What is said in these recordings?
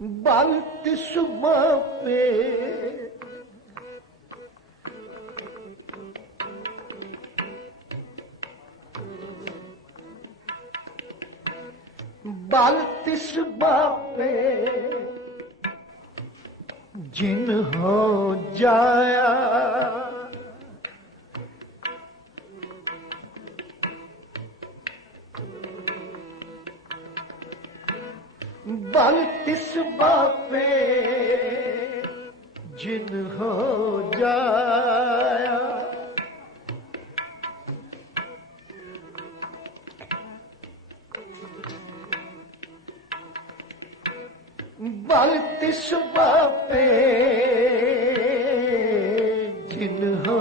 बपतिस्मा पे बपतिस्मा पे जिन हो जाया बपतिस्मा पे जिन हो जाया बपतिस्मा पे जिन हो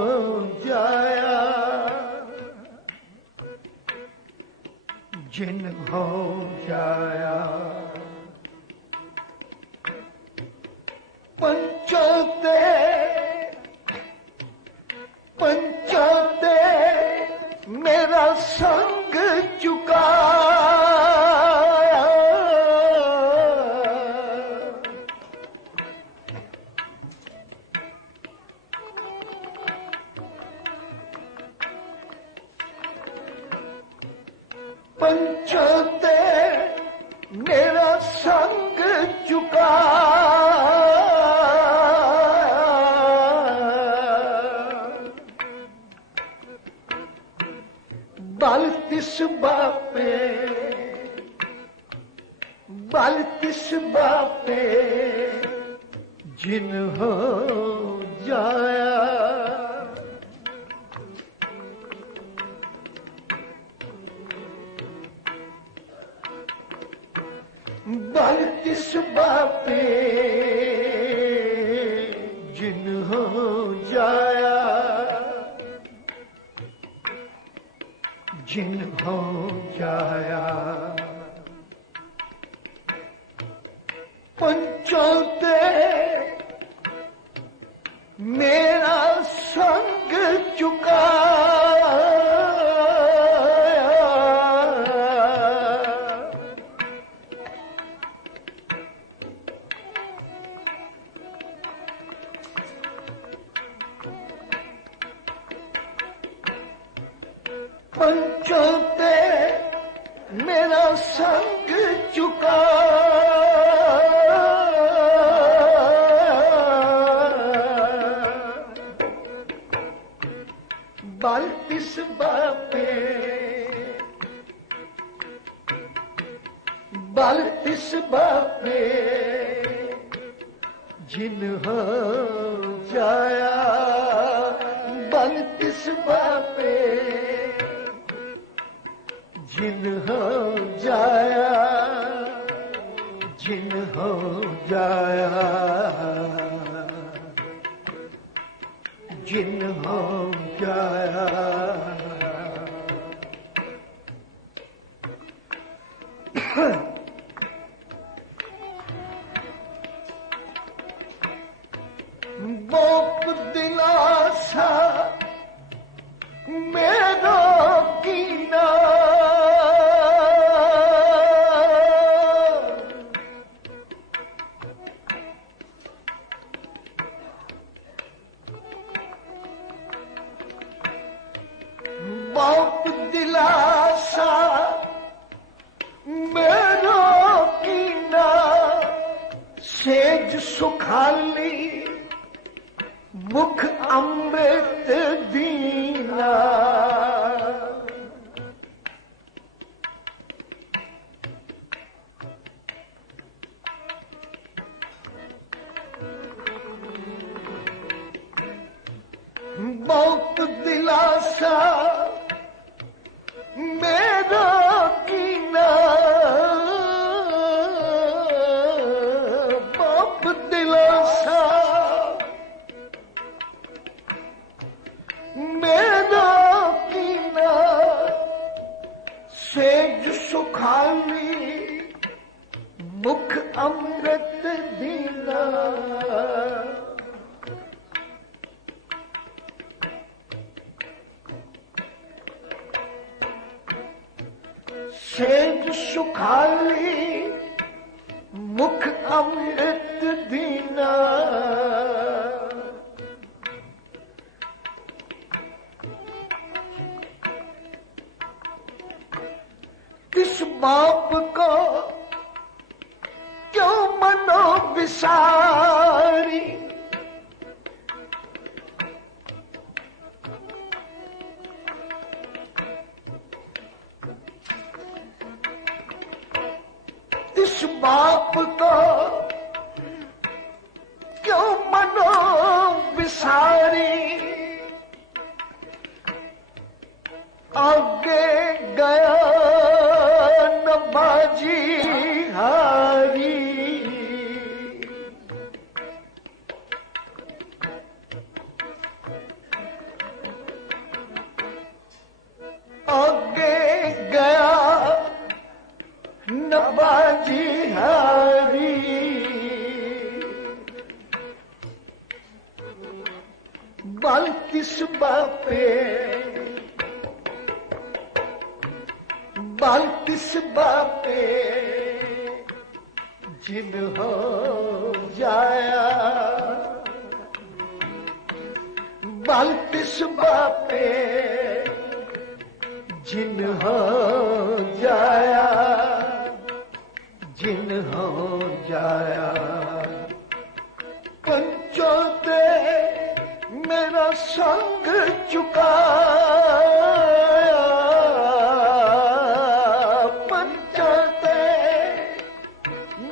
जाया जिन हो जाया पंचोते मेरा संग चुकाया पंचोते मेरा संग चुकाया बपतिस्मा पे जिन हो जाया बपतिस्मा पे जिन हो जाया जिन हो जाया पंचोते मेरा संग चुकाया पंचोते मेरा संग चुकाया बपतिस्मा पे जिन हो जाया बपतिस्मा पे जिन हो जाया जिन हो जाया जिन हो जाया बोप दिलासा मेरो कीना बोप दिलासा मेरो कीना सेज सुखाली मुख अमृत दीना बहुत दिलासा मेरा कीना बहुत दिलासा मेरा कीना सेज सुखाली मुख अमृत दीना सेज सुखाली मुख अमृत दीना किस बाप को क्यों मनो विसारी इस बाप को क्यों मनो विसारी आगे गया न बाजी हारी आगे गया न बाजी हारी बल किस बापे बल किस बापे जिन हो जाया बल किस बापे जिन हो जाया जिन हो जाया पंचों ते मेरा संग चुकाया पंचों ते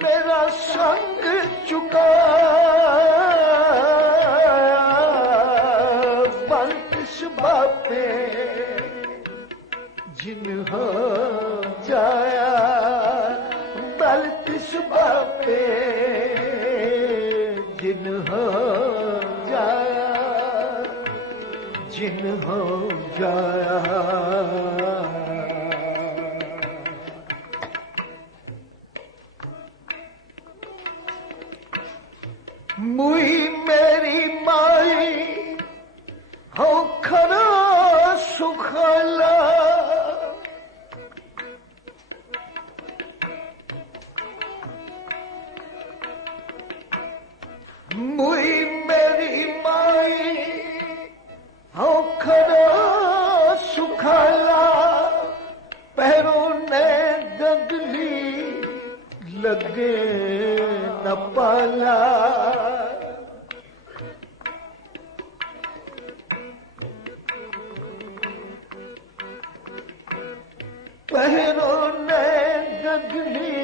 मेरा संग चुकाया बल किस बापे जिन हो जाया बल किस बापे जिन हो जाया जिन हो जाया मुई मेरी माई हो खरा सुखला मुई मेरी माई हो खरा सुखला पैरों ने गगली लगे न पाला पैरों ने गगली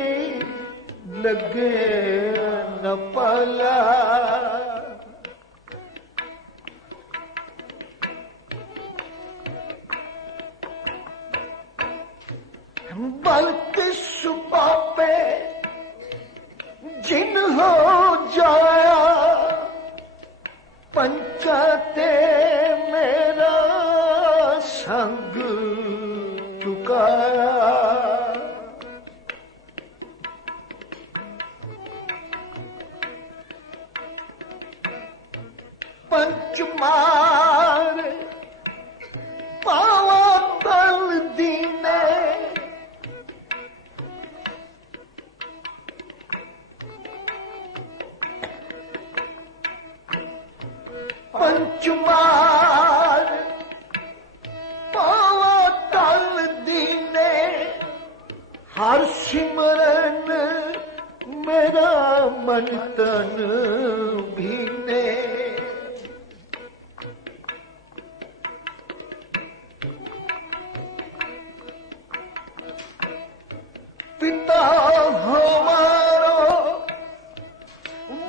लगे न पाला बल किस बापे जिन हो जाया पंचाते मेरा संग चुकाया पंचमार पावा तल दीने पंचमार पावा तल दीने हर सिमरन मेरा मन तन भीने पिता हमारो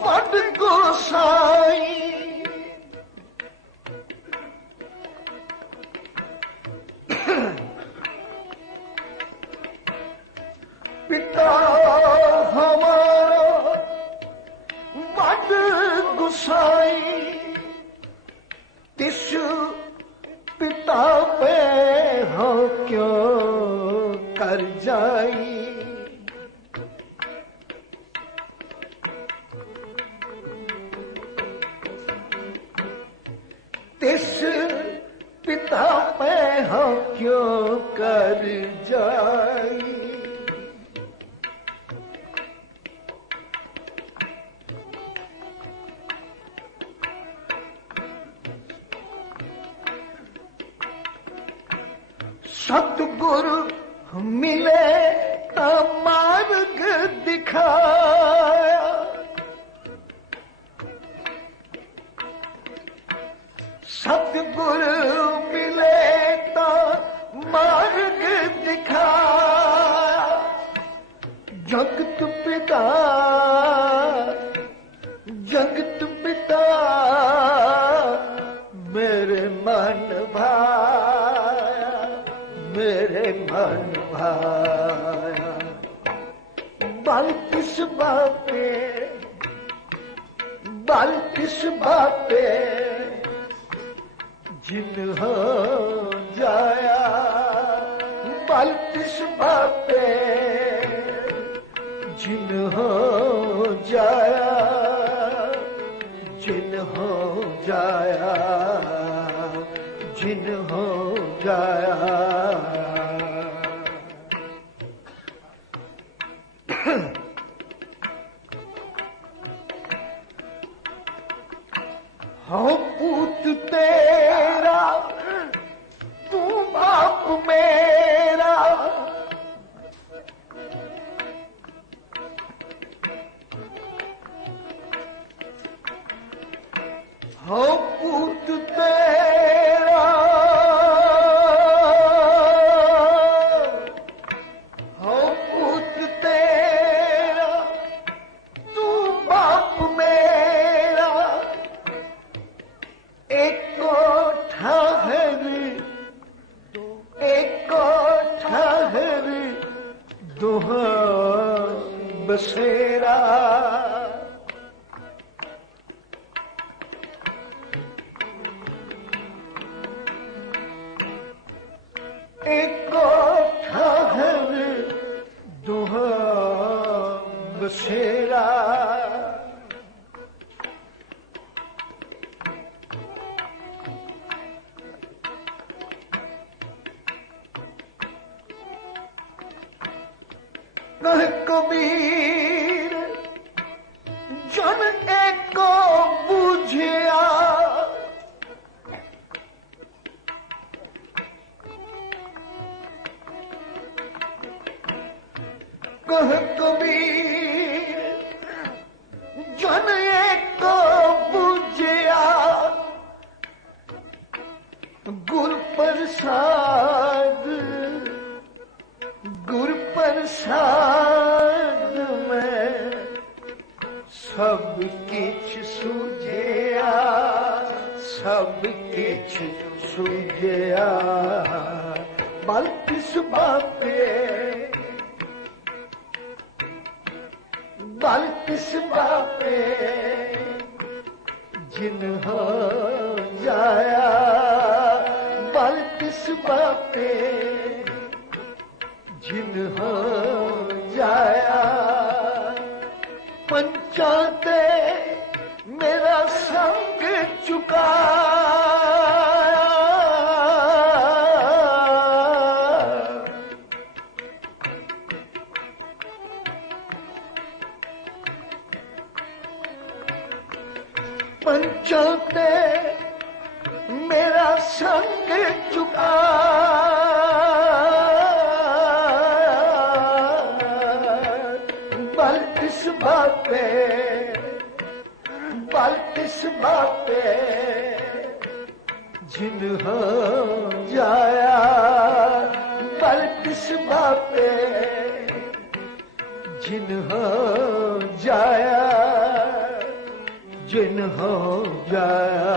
वड गोसाई पिता हमारो वड गोसाई तिस पिता पे हो क्यों कर जाई तिस पिता पे हो क्यों कर जाई सतगुरु मिले ता मार्ग दिखाया, सतगुरु मिले ता मार्ग दिखाया। जगत पिता, जगत पिता मेरे मन भाया, मेरे मन भाया। बल किस बापे, बल किस बापे जिन हो जाया, बल किस बापे जिन हो जाया, जिन हो जाया, जिन हो जाया। हो पूत तेरा तू बाप मेरा, हो पूत तेरा, हो पूत तेरा तू बाप मेरा। एको ठहर, एको ठहर दुहा बसेरा। एको ठहर दुहा बसेरा। कह कबीर जन एको बुझिया, कह कबीर जन एको बुझिया। गुर प्रसाद, गुर प्रसाद में सब किछ सूझिया, सब किछ सूझिया। बल किस बापे, बल किस बापे जिन हो जाया, बल किस बापे जिन हो जाया। पंचाते मेरा संग चुकाया, पंचाते मेरा संग चुकाया। बल किस बापे, बल किस बापे जिन हो जाया, बल किस बापे जिन हो जाया, जिन हो जाया।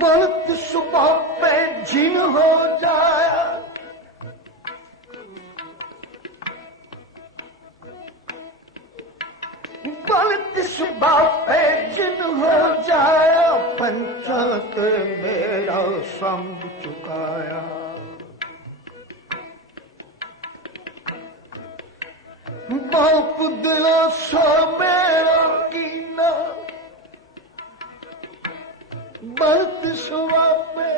बलत सुबह पे जिन हो जाया, बलत सुबह पे जिन हो जाया। पंचायत मेरा संग चुकाया, बाप दिला सा मेरा कीना। बलत सुबह पे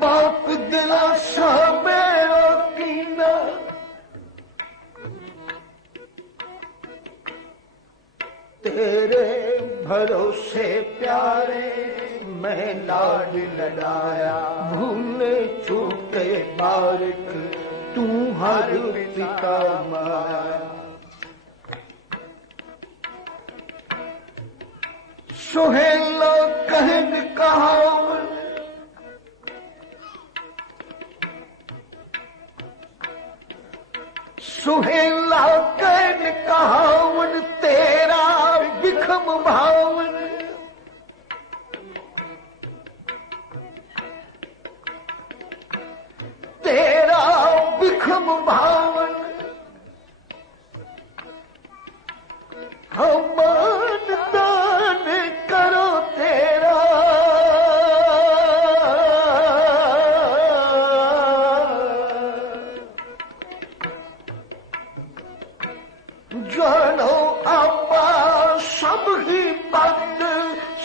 बाप दिला सा मेरा कीना। तेरे भरोसे प्यारे मैं लाड लड़ाया, भूले छूटे बारिक तू हर पिता माया। सुहेला कहन कहावन, सुहेला कहन कहावन तेरा बिखम भावन, तेरा बिखम भावन। हम दान करो तेरा, जानो आपा सब ही बंद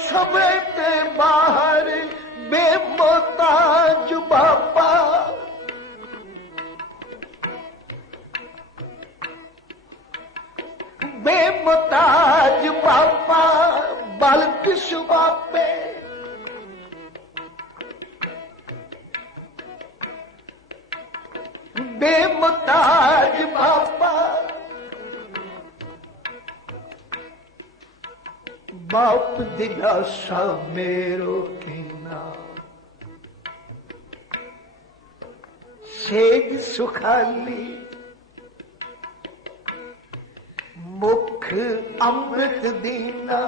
समेटे बाहर बेमोहताज बापा। बेमोहताज बापा बल किस बापे, बेमोहताज बापा। बाप दिलासा मेरो कीना, सेज सुखाली मुख अमृत दीना।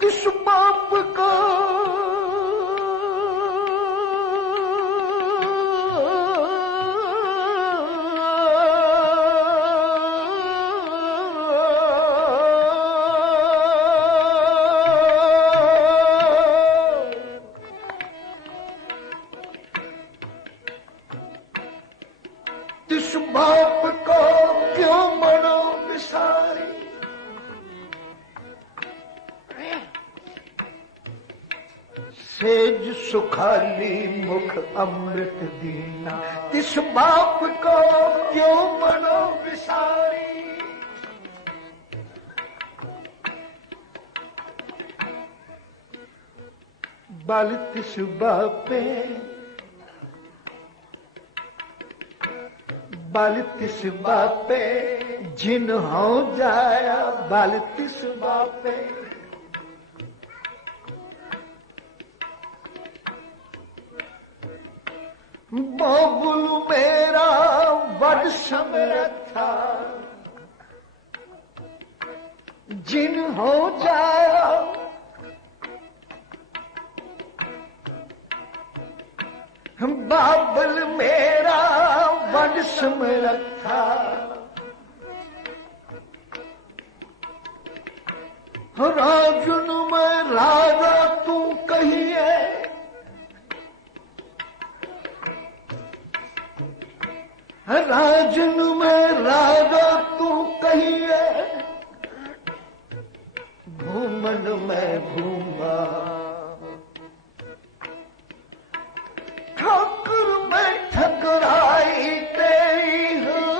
किस बाप को तिस बाप को क्यों मनो विसारी, सेज सुखाली मुख अमृत दीना। तिस बाप को क्यों मनो विसारी, बल तिस बापे, बल तिस बापे जिन हो जाया, बल तिस बापे। बाबुल मेरा वड समरथा जिन हो जाया, बाबुल मेरा वड समरथा। राजन में राजा तू कहिए, राजन में राजा तू कहिए, घूमन में घूमा। ठाकुर में ठकराई तेरी हूँ,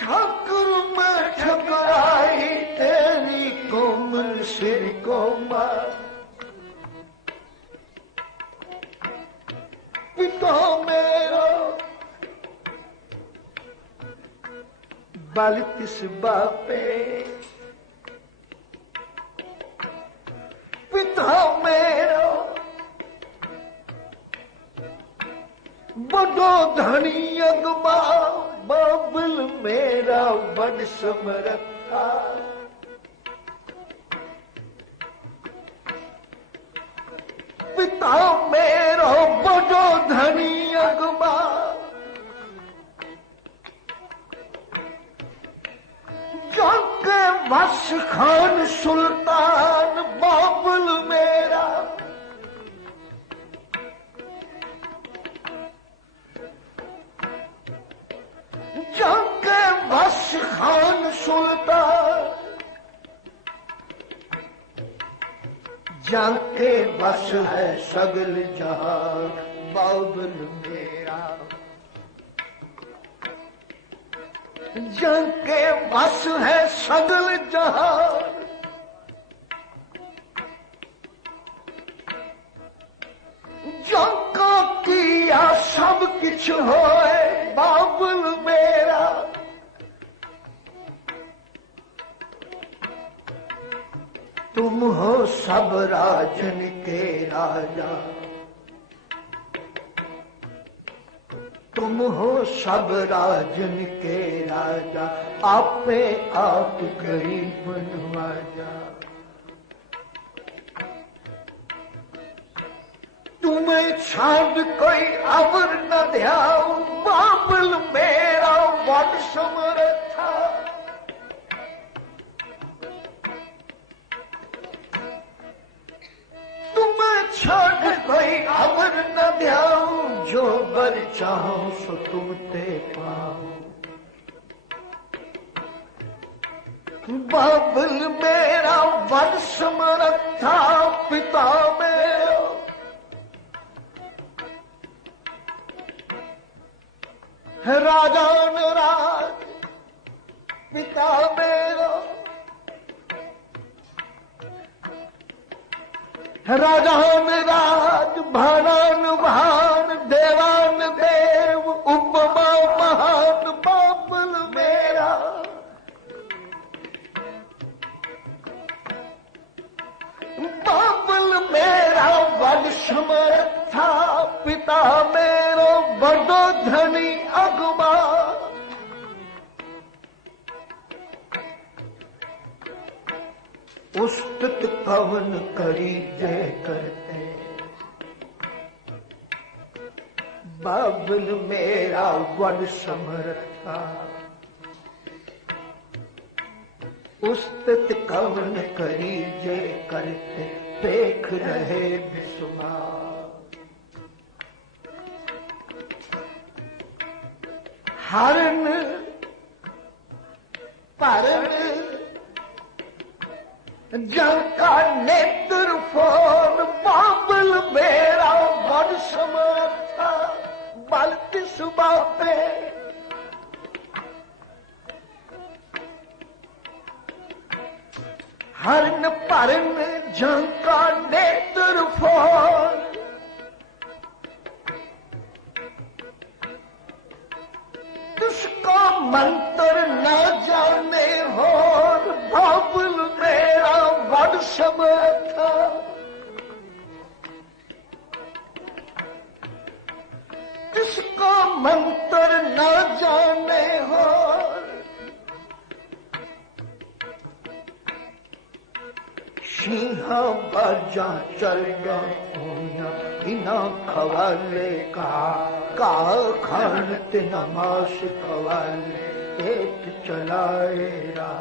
ठाकुर में ठकराई तेरी कोमल सिर को मार। पिता मेरा बल तिस बापे, पिता मेरा बड़ो धनी अगवा। बाबुल मेरा बड़ समरथा, पिता मेरो बड़ो धनी अगवा। जाके वश खान सुल्तान बाबुल मेरा, जाके वश खान सुल्तान। जाके बस है सगल जहां बाबुल मेरा, जाके बस है सगल जहां, जाका किया सब किछ होए बाबुल मेरा, तुम हो सब राजन के राजा, तुम हो सब राजन के राजा, आपे आप गरीब नवाजा, तुम्हें छाड़ कोई अवर न ध्याओ बाबुल मेरा वड समर्था, तुम्हें छाड़ कोई अवर न ध्याओ, जो बर चाहो सो तुम ते पाओ, बाबुल मेरा वड समर्था पिता मेरा, राजा राज पिता मेरा, राजान राज भानान भान देवान देव उपमा महान बाबुल मेरा, बाबुल मेरा वड समर्था पिता मेरो बड़ो धनी अगुमा, उस्तत कवन करी जय करते, बाबुल मेरा वड समर्था, उस्तत कवन करी जय करते, देख रहे बिस्मा, हरण परण जंका नेत्र फोन बाबुल मेरा वड समर्था, बल तिस बापे हरण परण जंका नेत्र फोन, तुझको मंत्र न जाने हो बाबुल मेरा वड समर्था, तुझको मंत्र न जाने हो, सिंहा बाजा चल गया इना खवाले का खान तिना मास खवाले एक चलाएरा,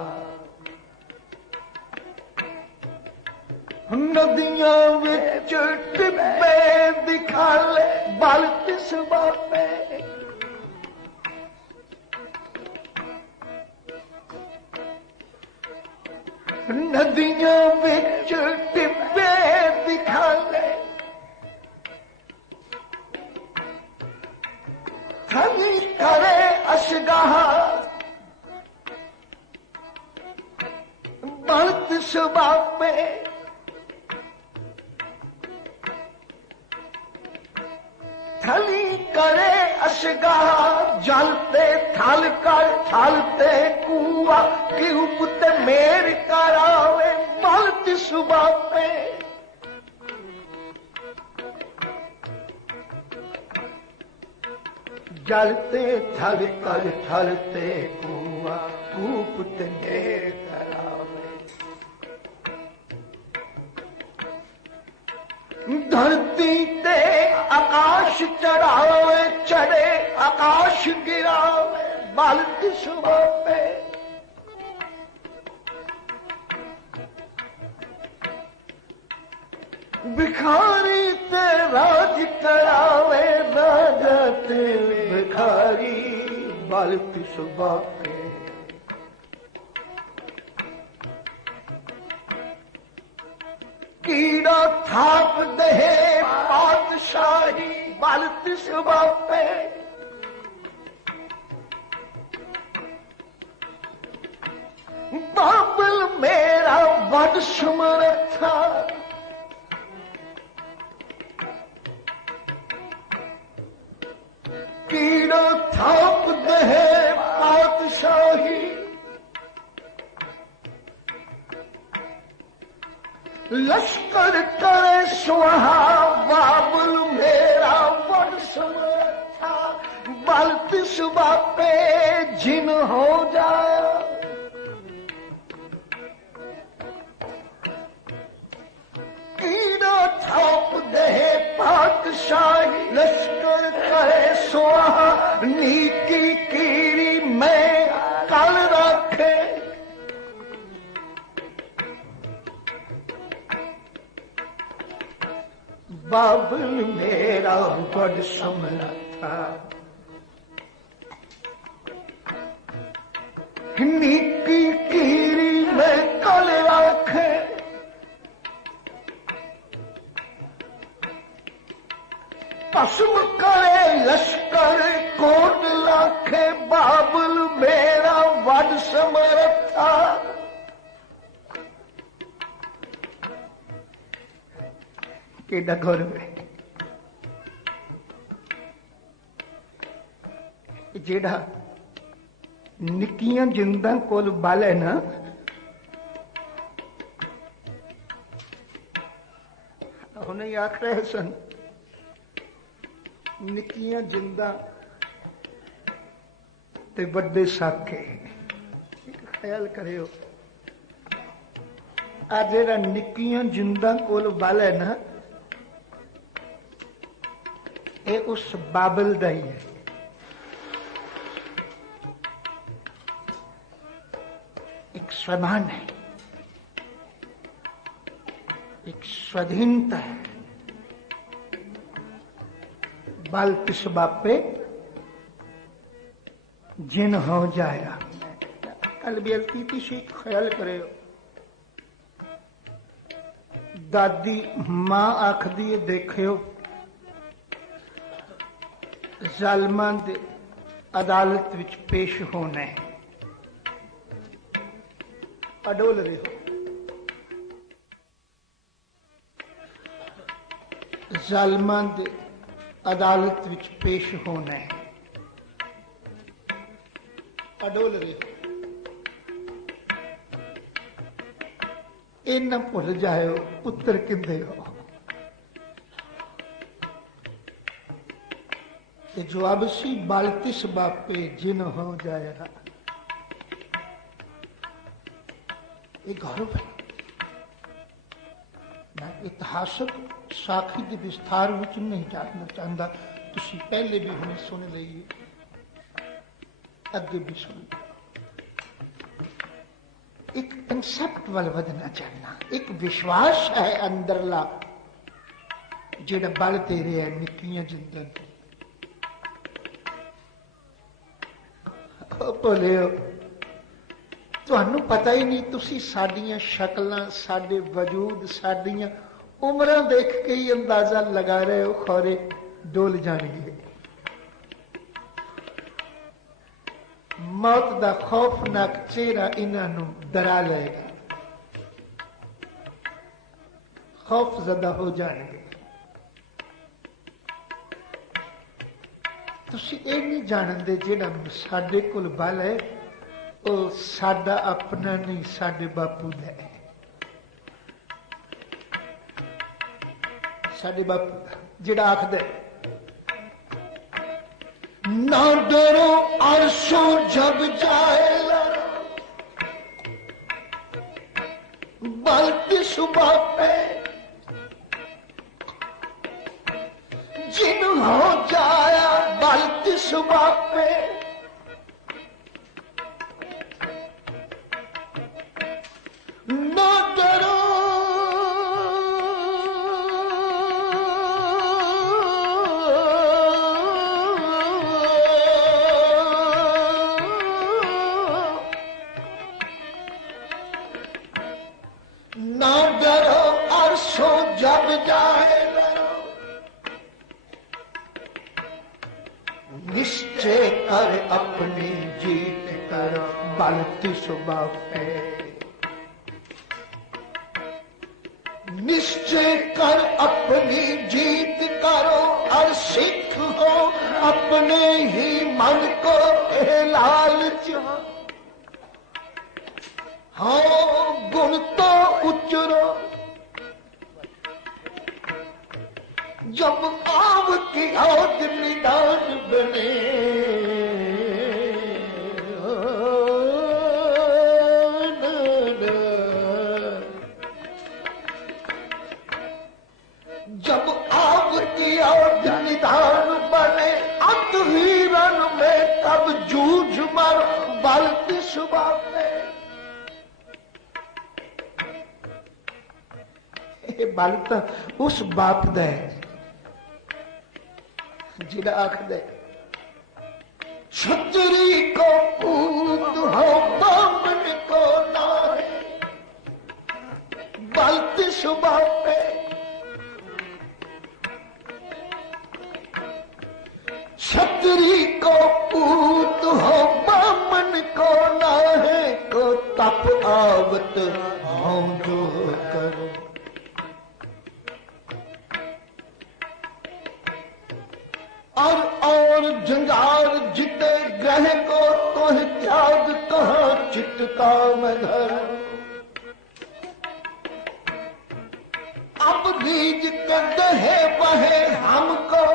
नदियां विच टिब्बे दिखाले बल तिस बापे, नदियां विच टिब्बे दिखाले, थनी करे अशगाह बल तिस बापे, थली करे अशगाह जलते थल कर थलते कुआ क्यों पुत मेर करावे बल तिस बापे, जलते थल कर थलते कुआ क्यों पुत मेर करावे, धरती ते आकाश चढ़ावे चढ़े आकाश गिरावे बल तिस बापे, भिखारी ते राज करावे राजा ते भिखारी बल तिस बापे, कीड़ा थाप दे पातशाही बल तिस बापे, बाबल मेरा वड समर्था, कीड़ा थाप दे पातशाही, लश्कर करे स्वाहा, बाबुल मेरा वड समर्था, बल तिस बापे जिन हो जाया, कीड़ा थाप दे पातशाही, लश्कर करे स्वाहा, नीकी कीरी में कल रखे, बाबुल मेरा वड समर्था, नीकी कीरी में कल रखे, पश्चिम करे लश्कर कोट लाखे, बाबुल मेरा वड समर्था, केड़ा गौरव है जेड़ा निक्कियां जिंदा कोल बल है ना, उन्हें आख रहे सन निक्कियां जिंदा ते बड़े साके, ख्याल करियो आ जेड़ा निक्कियां जिंदा कोल बल है ना, ये उस बाबल दा ही है। एक स्वाभिमान है, एक स्वाधीनता है, बल तिस बापे जिन हो जाया। कल बेलती थी सी, ख्याल करे दादी मां आखदी है देखियो जालमां दे अदालत विच पेश होना है, अडोल रहो, जालमां दे अदालत विच पेश होना है, अडोल रहो, ये न भुल जाओ पुत्र किंदे हो। जवाब सी बल तिस बापे जिन हो जाएगा। ये गौरव है। मैं इतिहासक साखी के विस्तार विच नहीं जानना चाहता, तुसी पहले भी हमने सुन ली, अगे भी सुन। एक कंसेप्ट वाल वधना चाहना, एक विश्वास है अंदरला जेड़ा बल तेरे है निक्कियां जिंदन भुलियो। तुहानू पता ही नहीं, तुसी साडियां शक्लां, साडे वजूद, साडियां उम्रां देख के ही अंदाजा लगा रहे हो खौरे डोल जाणगे। मौत दा खौफनाक चेहरा इन्हां नू डरा लेगा, खौफ ज़दा हो जाएंगे। तुसी ये नहीं जानते जेड़ा साडे कोल बल है वो साडा अपना नहीं, साडे बापू दा है, साडे बापू जेड़ा आखदे ना डरो अरशों जब जाए बल तिस बापे जिन हो जाया, बल तिस बापे ना डरो ना डरो अरशो निश्चय कर अपनी जीत कर बल तिस बापे। निश्चय कर अपनी जीत करो और सिख हो अपने ही मन को लालच। हाँ गुण तो उचरो जब आव की आग निदान बने। जब आग की आग निदान बने अंत वीरन में तब जूझ मर बल तिस बापे। बल तो उस बाप दा है जिहड़ा आखदा छतरी को पूत हो बामन को नारे बल तिस बापे। छतरी को पूत हो बामन को नाहे को तप आवत हों जो करो। और जंजार जिते ग्रह को तोह त्याग कहाँ चित्ता में धर। अब रीज के दहे बहे हमको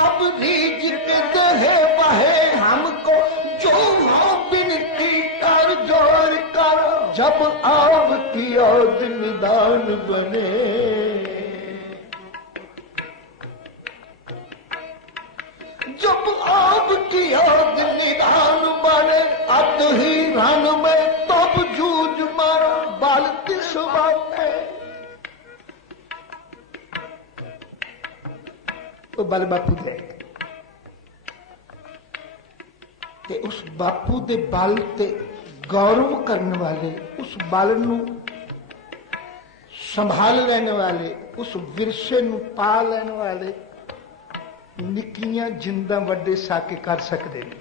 अब रीज के दहे बहे हमको जो हो बिनती कर जोर कर जब आव की ओद निदान बने। जब आग की आग निदान बने अत ही रन में तब जूझ मारा बल तिस बापे। तो बल बापू दे ते उस बापू दे बल ते गौरव करने वाले उस बल नू संभाल लेने वाले उस विरसे नू पा लेने वाले निक्कियां जिंदा वड्डे साके कर सकते हैं।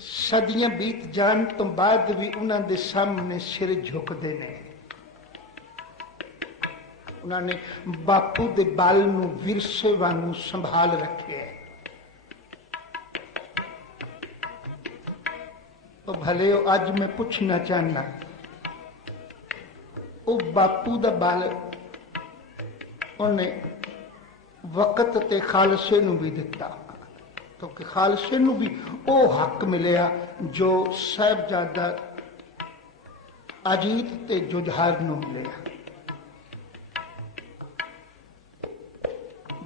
सदियां बीत जान तो बाद भी उन्हां दे सामने सिर झुकते हैं। उन्होंने बापू दे बाल नू विरसे वांगू संभाल रखे है। तो भले अज मैं पूछना चाहना वो बापू दा बाल उन्हें वक़्त ते खालसे नू भी दिता क्योंकि खालसे नू भी वो हक मिलिया जो साहिबजादा अजीत ते जुझार नू मिलिया।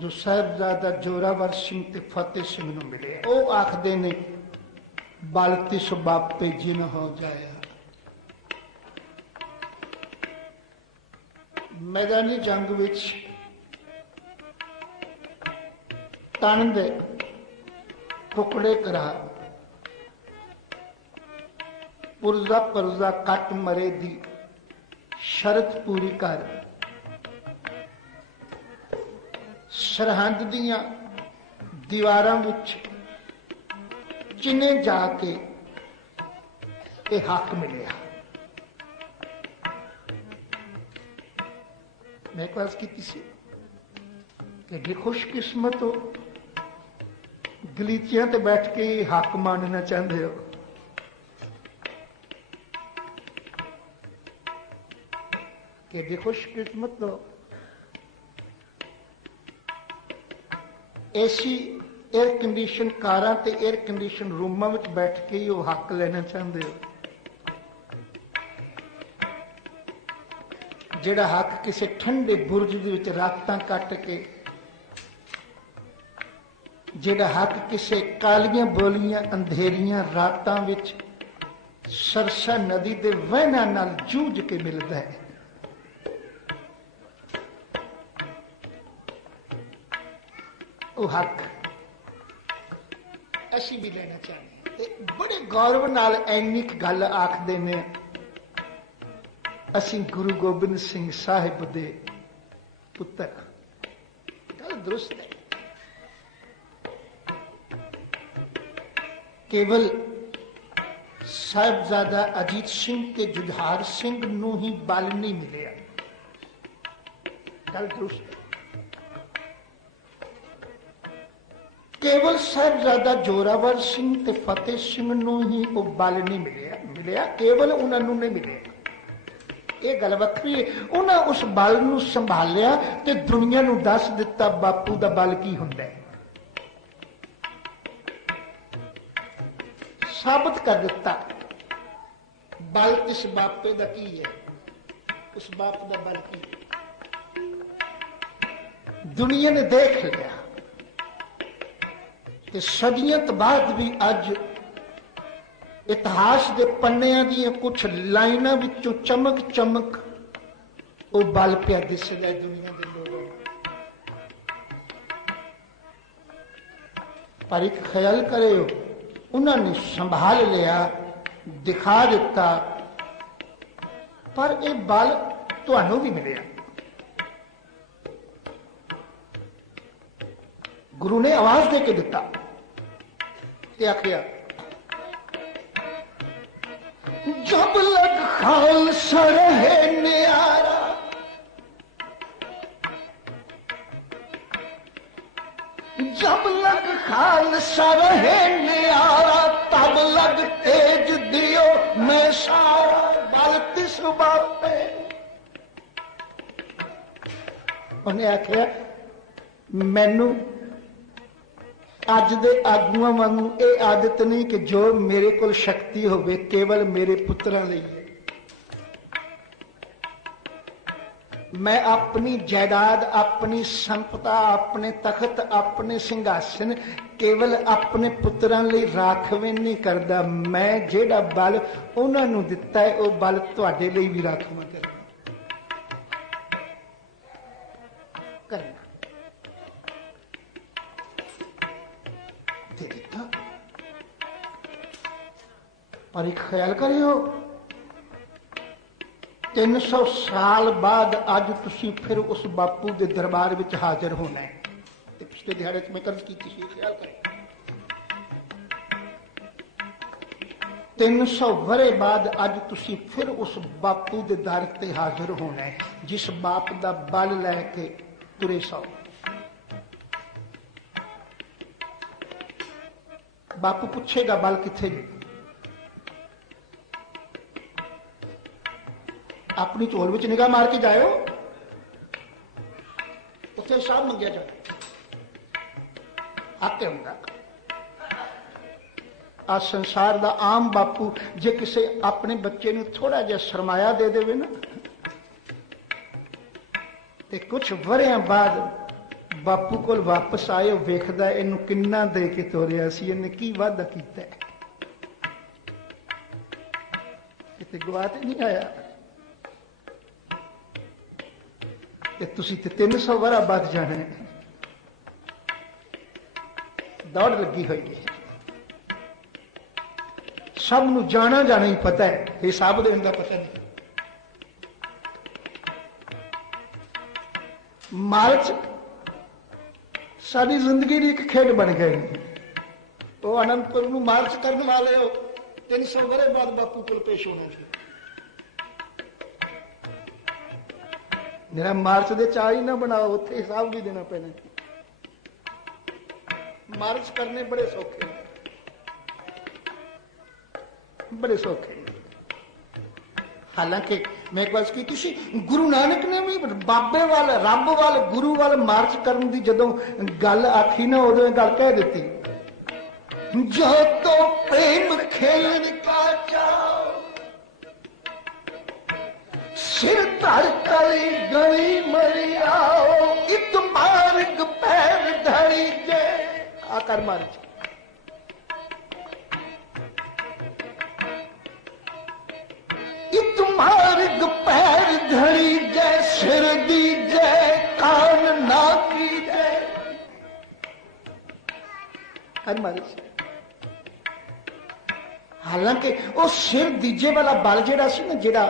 जो साहिबजादा जोरावर सिंह ते फतेह सिंह नू मिले वो आखदे ने बल तिस बापे जिन हो जाया। मैदानी जंग विच तन दे टुकड़े करा पुरजा पुरजा कट मरे दी शरत पूरी कर सरहद दियां दीवारां विच चिने जाके ये हक मिलिया। मैं एक बात की सी कि खुशकिस्मत हो गलीचियां ते बैठ के हक मानना चाहते हो कि खुशकिस्मत हो एसी एयर कंडीशन कारां ते एयर कंडीशन रूमां विच बैठ के ही वो हक लेना चाहते हो। जिहड़ा हक किसी ठंडे बुरज दे विच रातां कट के जिहड़ा हक किसी कालियां बोलियां अंधेरियां रातां विच सरसा नदी दे वहनां नाल जूझ के मिलता है। वो हक असी भी लेना चाहते बड़े गौरव नाल ऐनी गल आखदे ने असी गुरु गोबिंद सिंह साहिब दे पुत्र। गल दुरुस्त है। केवल साहिबजादा अजीत सिंह ते जुझार सिंह नूं ही बल नहीं मिले। गल दुरुस्त है। केवल साहिबजादा जोरावर सिंह ते फतेह सिंह नूं ही वो बल नहीं मिलिया केवल उन्होंने नहीं मिले। ये गल वखरी है। उन्हें उस बल नूं संभालिया ते दुनिया नूं दस दिता बापू दा बल की हुंदा है। साबित कर दिता बल इस बापे दा की है, उस बाप दा बल की है। दुनिया ने देख लिया ते सदियों तो बाद भी अज इतिहास के पन्नियां दी कुछ लाइनां विचों चमक चमक वो बल पिया दिसदा है दुनिया के लोगों। पर एक ख्याल करो, उन्होंने संभाल लिया, दिखा दिता, पर यह बल तुहानू भी मिले। गुरु ने आवाज दे के दिता ते आखिया, जब लग खालसा रहे न्यारा, जब लग खालसा रहे न्यारा, तब लग तेज दियो मैं सारा। बल तिस बापे। उन्हें आखिया, मैनू अज दे आगुआं वांगू ये आदत नहीं कि जो मेरे को शक्ति होवे केवल मेरे पुत्रां लई है। मैं अपनी जायदाद, अपनी संपदा, अपने तखत, अपने सिंहासन केवल अपने पुत्रां लई राखवे नहीं करदा। मैं जेड़ा बल उन्हां नूं दिता है वो बल तुहाडे लई भी राखवा करना। पर एक ख्याल करियो, 300 साल बाद अज तुसी फिर उस बापू के दरबार में हाजिर होना है। पिछले दिहाड़े मैं कर्ज की ख्याल करें, 300 वरे बाद अज तुसी फिर उस बापू के दर ते हाजिर होना है जिस बाप का बल लैके तुरे सौ। बापू पूछेगा बल किथे जी? अपनी झोल विच निगाह मार के जाओ, उत्थे हिसाब मंगया जाए। आते होंगे आ संसार दा आम बापू जे किसी अपने बच्चे नूं थोड़ा जिहा सरमाया दे देवे ना, ते कुछ वरियां बाद बापू कोल वापस आए, वेखदा इनू किन्ना दे के तोरिया सी, इन्हें की वादा कीता, किते गवा ते नहीं आया। तुसी ते 300 वरा बाद जाना है। दौड़ लगी हुई है, सब नू जाना जाना ही पता है, हिसाब देने का पता नहीं। मार्च सारी जिंदगी की एक खेड बन गई। वो अनंतपुर नू मार्च करने वाले हो, 300 वरे बाद बापू को पेश होना चाहिए। मेरा मार्च दे चाह ही ना बनाओ, उत्थे हिसाब भी देना पैना। मार्च करने बड़े सौखे, बड़े सौखे। हालांकि मैं एक बात की सी, गुरु नानक ने भी बाबे वाल, रब वाल, गुरु वाल मार्च करने की जदों गल आखी ना, उदों गल कह दी, जो तो प्रेम खेलन का चाओ, सिर धर कली गली मरी आओ, इत मार्ग पैर धड़ी जे। आकर मार्च इत मार्ग पैर धड़ी जय, सिर दी जय, कान ना की जय। कर मार्च। हालांकि वो सिर दीजे वाला बल जेड़ा सी ना, जेड़ा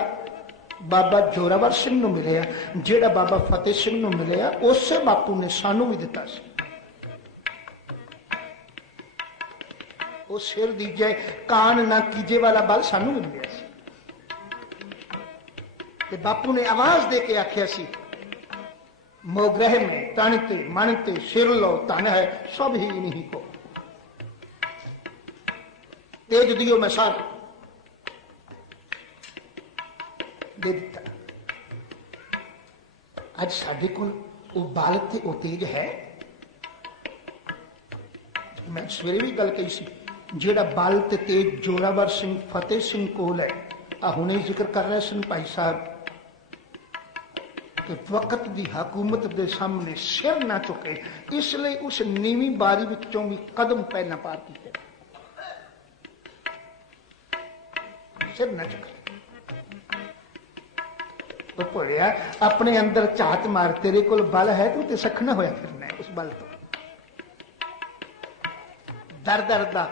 बाबा जोरावर सिंह नूं मिलिया, जिहड़ा बाबा फतेह सिंह नूं मिलिया उसे बापू ने सानू भी दिता सी। वो सिर दीजे कान ना कीजे वाला बल सानू भी मिलिया सी। ते बापू ने आवाज दे के आख्या सी, मोग्रह में तणते मनते सिर लो तन है सब ही इन्हीं को, तेज दियो मैं सार दे दिता। अज साडे कोल वो बल ते वो तेज है। मैं सवेरे भी गल कही सी, जिहड़ा बल ते तेज जोरावर सिंह फतेह सिंह कोल है। आ हुणे जिक्र कर रहे सन भाई साहब कि वक्त की हुकूमत के सामने सिर ना चुके, इसलिए उस नीवी बारी विचों भी कदम पहला पार किए, सिर ना चुके। तो भोलिया अपने अंदर झात मार, तेरे कोल बल है तू ते सखना होया फिरना है उस बल तो। दर दर दा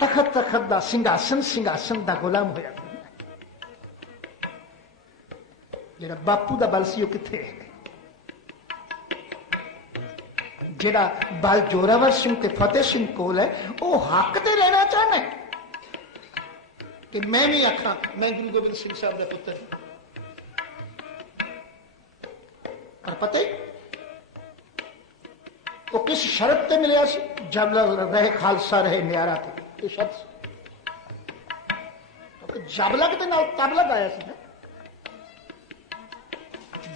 तखत तखत दा सिंघासन सिंघासन दा गुलाम होया फिरना है। जेड़ा बापू दा बल सी वो किथे है? जेड़ा बल जोरावर सिंह ते फतेह सिंह कोल है वो हक ते रहना चाहना है कि मैं भी आखा मैं गुरु गोबिंद सिंह साहब का पुत्र। पर पता ही वो किस शर्त ते मिलिया सी? जब रहे खालसा रहे न्यारा थे, ये शर्त जब लग ते नाल तब लग आया सी ना,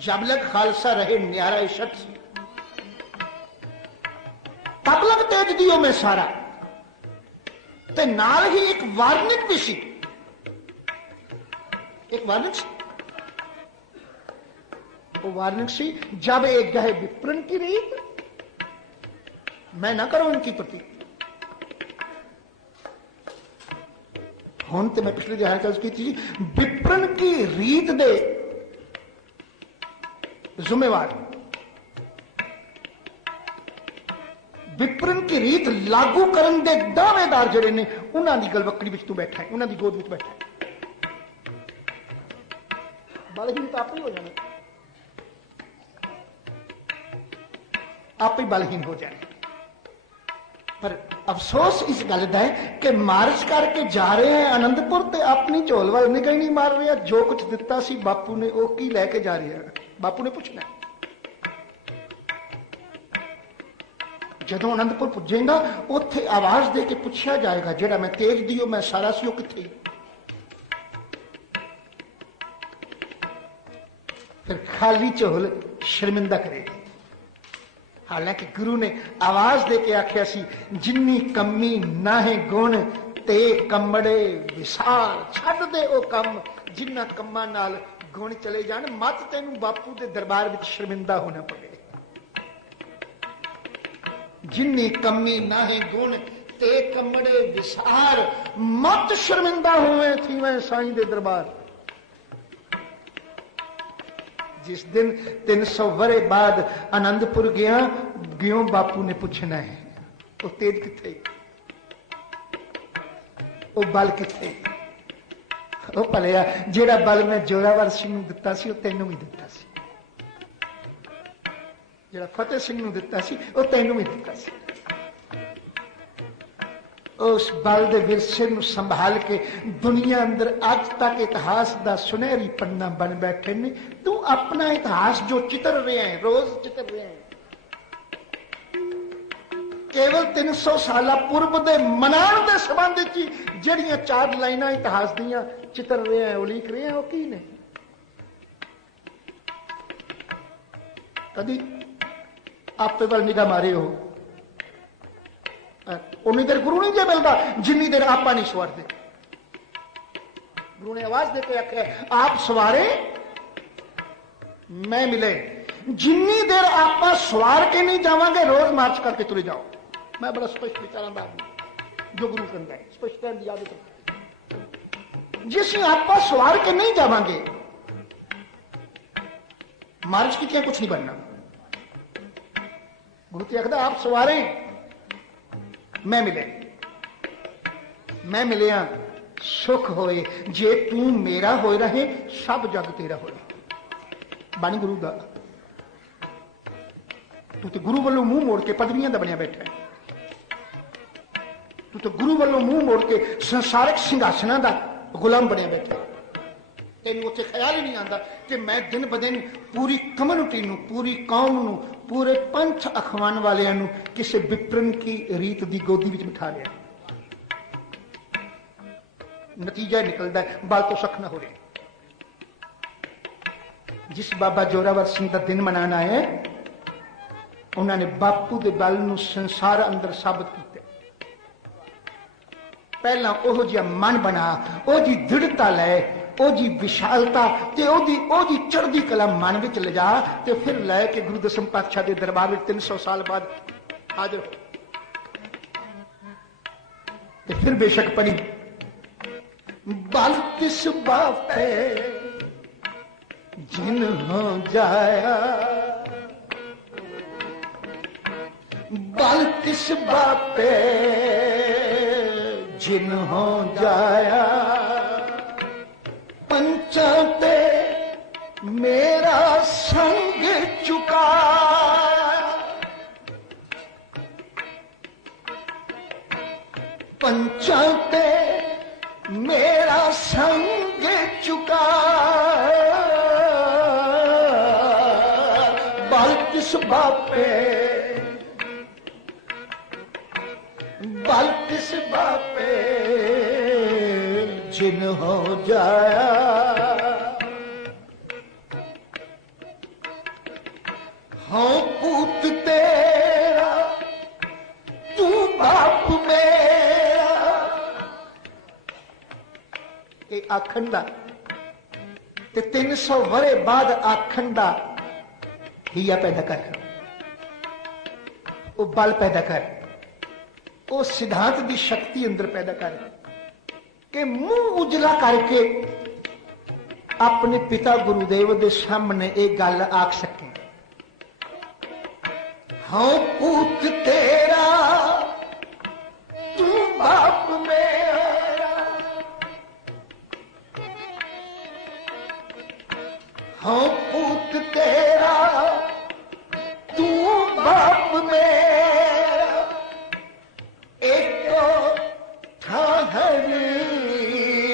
जब लग खालसा रहे न्यारा ये शर्त सी, तब लग तेज दियो में सारा। ते नाल ही एक वार्निंग भी सी, एक वार्निंग सी। वो वार्निंग सी, जब एक गहे विप्रन की रीत मैं ना करो इनकी प्रति। हुण ते मैं पिछले ध्यान की थी, विप्रन की रीत दे जिम्मेवार, विप्रन की रीत लागू करन दे दावेदार जिहड़े ने उन्हां दी गलवकड़ी विच तू बैठा है, उन्हां दी गोद विच बैठा है। बलहीन तो आप ही हो जाना, आप ही बलहीन हो जाए। पर अफसोस इस गल का है कि मार्च करके जा रहे हैं आनंदपुर ते अपनी झोल वाल निगाह नहीं मार रहे। जो कुछ दिता सी बापू ने वो की लैके जा रहे हैं, बापू ने पूछना जदों आनंदपुर पुजेगा उत्थे आवाज दे के पूछा जाएगा, जेड़ा मैं तेज दियो मैं सारा सी वो किथे? फिर खाली झोल शर्मिंदा करेगी। हालांकि गुरु ने आवाज दे के आख्या सी, जिन्नी कमी ना है गुण ते कमड़े विसार, छड्ड दे ओ कम जिन्ना कम्मां नाल गुण चले जान, मत तेनू बापू दे दरबार विच शर्मिंदा होना पवे। जिन्नी कमी ना है गुण ते कमड़े विसार, मत शर्मिंदा होवे थीवें साईं दे दरबार। जिस दिन 300 वरे बाद आनंदपुर गया, ग्यों बापू ने पूछना है वो तेज किथे, वो बल किथे? वो भलिया जेड़ा बल मैं जोरावर सिंह नूं दिता सी वो तैनूं भी दिता सी, जेड़ा फतेह सिंह नूं दिता सी वो तैनूं भी दिता सी। उस बल दे विरसे नूं संभाल के दुनिया अंदर अज तक इतिहास दा सुनहरी पन्ना बन बैठे ने। तू अपना इतिहास जो चितर रहे हैं, रोज चितर रहे हैं, केवल 300 साल पूर्व दे मनाण दे संबंध च जड़ियां 4 लाइनां इतिहास दियां चितर रहे हैं, उलीक रहे हैं, वो की ने? कदी आपे वाल निगाह मारे हो? उन्नी देर गुरु नहीं जे मिलता जिन्नी देर आपा नहीं सवारते। गुरु ने आवाज देके आख्या, आप सवारे मैं मिले, जिन्नी देर आपा सवार के नहीं जावांगे रोज मार्च करके तुरे जाओ। मैं बड़ा स्पष्ट विचारां दा जो गुरु कहता है, स्पष्ट कहने की आदत है। जिस आपा सवार के नहीं जावांगे मार्च की क्या कुछ नहीं बनना। गुरु तो आखदा आप सवारे मैं मिले, मैं मिलिया सुख होए, जे तू मेरा होए रहे सब जग तेरा होए। बाणी गुरु दा, तू तो गुरु वालों मुंह मोड़ के पदवियां दा बनिया बैठा है। तू तो गुरु वालों मुंह मोड़ के संसारिक सिंघासना दा गुलाम बनिया बैठा है। तेन उत्थे ख्याल ही नहीं आता कि मैं दिन ब दिन पूरी कम्युनिटी नूं, पूरी कौम नूं, पूरे पंथ अखवान वालियां नूं किसी विप्रन की रीत दी गोदी विच बिठा लिया। नतीजा निकलता है बाल तो सख ना हो रहे। जिस बाबा जोरावर सिंह का दिन मनाना है, उन्होंने बापू के बल नूं संसार अंदर साबित किया। पहला ओह जिहा मन बना, ओह जी दृढ़ता लै, ओह जी विशालता ते ओह जी चढ़दी कला मन विच ले जा, ते फिर लैके गुरु दसम पातशाह के दरबार में 300 साल बाद हाजिर हो। ते फिर बेशक पढ़ी बल तिस बापे जिन हो जाया, बल तिस बापे जिन हो जाया, पंचा ते मेरा संग चुका, पंचा ते मेरा संग चुका, बल तिस बापे, बल तिस बापे जिन हो जाया, हाँ पूत तेरा तू बाप मेरा, ये आखन दा ते 300 वरे बाद आखन दा हिया पैदा कर, वो बल पैदा कर, वो सिद्धांत की शक्ति अंदर पैदा कर के मुंह उजला करके अपने पिता गुरुदेव के सामने एक गल आख सके, हाँ पूत तेरा तू बाप मेरा, हाँ पूत तेरा तू बाप मेरा, एको ठाहरी,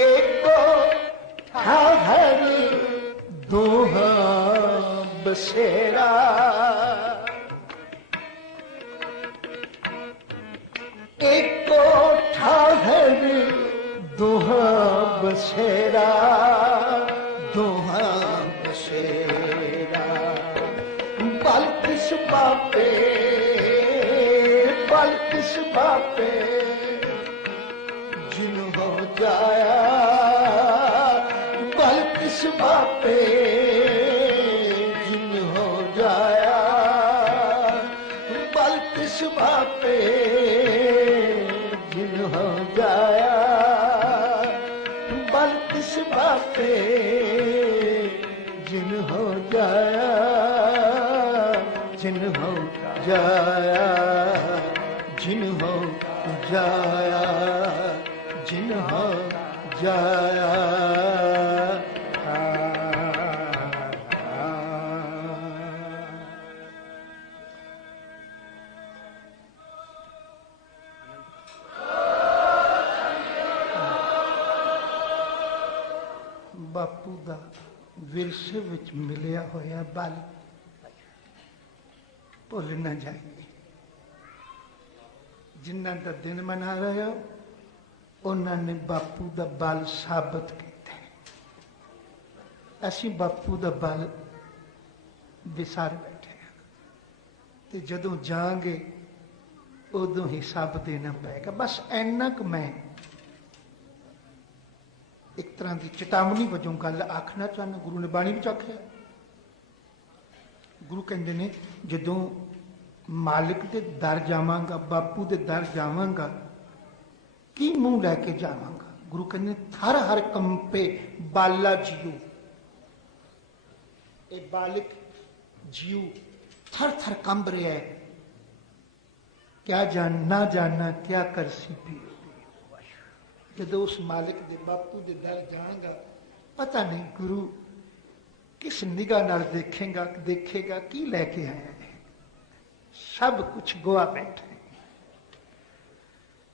एको ठाहरी दोहा बसेरा, एको ठाहरी दोहा बसेरा, दोहा बसेरा, बल किस बापे, बल किस बापे जिन हो जाया, बल किस बापे जिन हो जाया, बल किस बापे जिन हो जाया, बल किस बापे जिन हो जाया, जिन हो जाया, जिन हो जाया, जिन हो जाया, बापू दा विरसे विच मिलिया होया बल भुल ना जाइए। जिन्ना दा दिन मना रहे हो उन्होंने बापू दा बल साबित किया। असी बापू दा बल विसार बैठे ते जदों जाएंगे उदों हिसाब देना पड़ेगा। बस इन्ना क मैं एक तरह की चेतावनी वजों गल आखना चाहना। गुरु ने बाणी विच आखिया, गुरु कहते ने जदों मालिक के दर जावांगा, बापू के दर जावांगा, की मुंह लैके जावांगा। गुरु कहते थर हर कंपे बाला जियो, ये बालिक जियो थर थर कंब रहा है। क्या जानना क्या कर सी पियो, जदों उस मालिक दे बापू दे दर जाऊंगा, पता नहीं गुरु किस निगाह नाल देखेगा की लैके आया है। सब कुछ गोआ बैठे,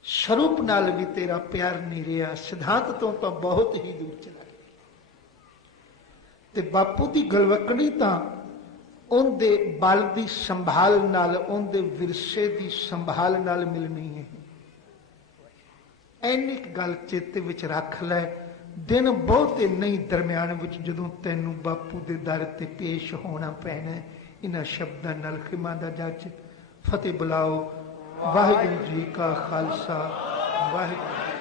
स्वरूप नाल भी तेरा प्यार नहीं रहा, सिद्धांत तो बहुत ही दूर चला गया। ते बापू की गलवकड़ी तो उनके बल की संभाल नाल, उनके विरसे की संभाल नाल मिलनी है। इन्नी गल चेते विच रख लै, दिन बहुते नहीं दरम्यान विच जदों तैनूं बापू दे दर ते पेश होना पैना। इन्हां शब्दां नाल खिमा दा जज फतेह बुलाओ। वाहिगुरू जी का खालसा, वाहिगुरू।